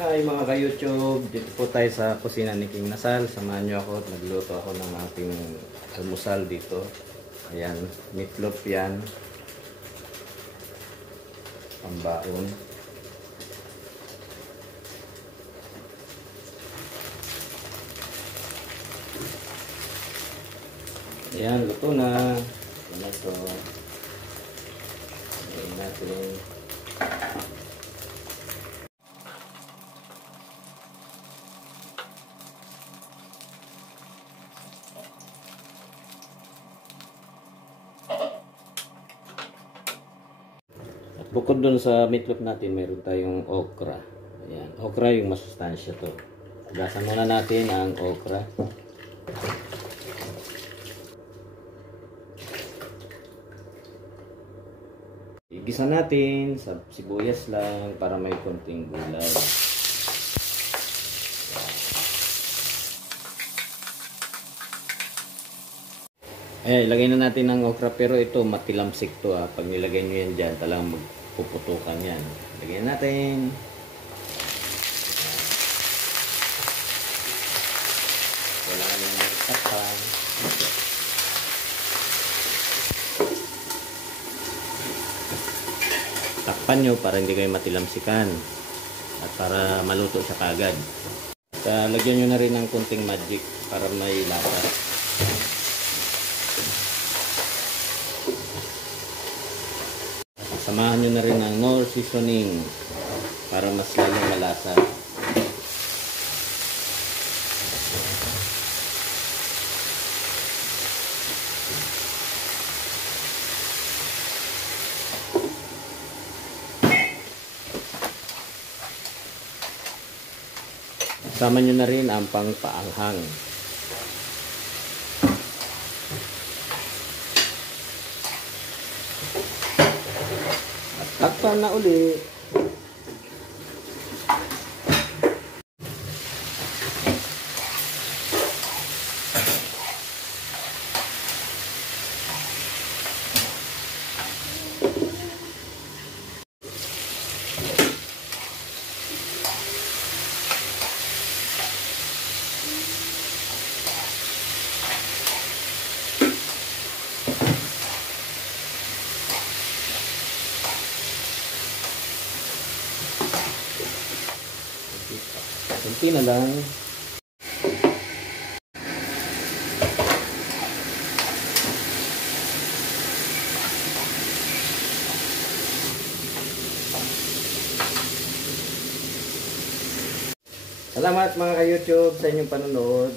Hi mga ka-YouTube, dito po tayo sa kusina ni King Nasal. Samahan nyo ako, nagluto ako ng ating almusal dito. Ayan, meatloaf yan. Pambaon. Ayan, luto na. Ayan na ito. Ayan natin. Bukod dun sa meatloaf natin, meron tayong okra. Ayan, okra yung masustansya to. Gasan muna natin ang okra. Igisa natin sa sibuyas lang para may konting gulay. Ayan, ilagay na natin ang okra, pero ito matilamsik to ah. Pag nilagay nyo yan dyan, talagang magpuputukan yan. Lagyan natin. Kailangan yung takpan. Takpan nyo para hindi kayo matilamsikan. At para maluto siya kagad. At lagyan nyo na rin ng kunting magic para may lasa. Samahan nyo na rin ng Knorr seasoning para mas lalong malasa. Sama nyo na rin ang pangpaanghang. Takpan na uli. Kunti na lang. Salamat mga ka-YouTube sa inyong panonood.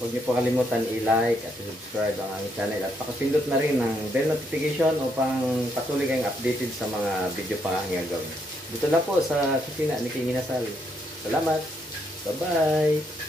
Huwag niyo po kalimutan i-like at subscribe ang aming channel. At pakipindot na rin ng bell notification upang patuloy kayong updated sa mga video pang aking gagawin. Dito na po sa kusina ni King Nasal. Salamat. Bye-bye.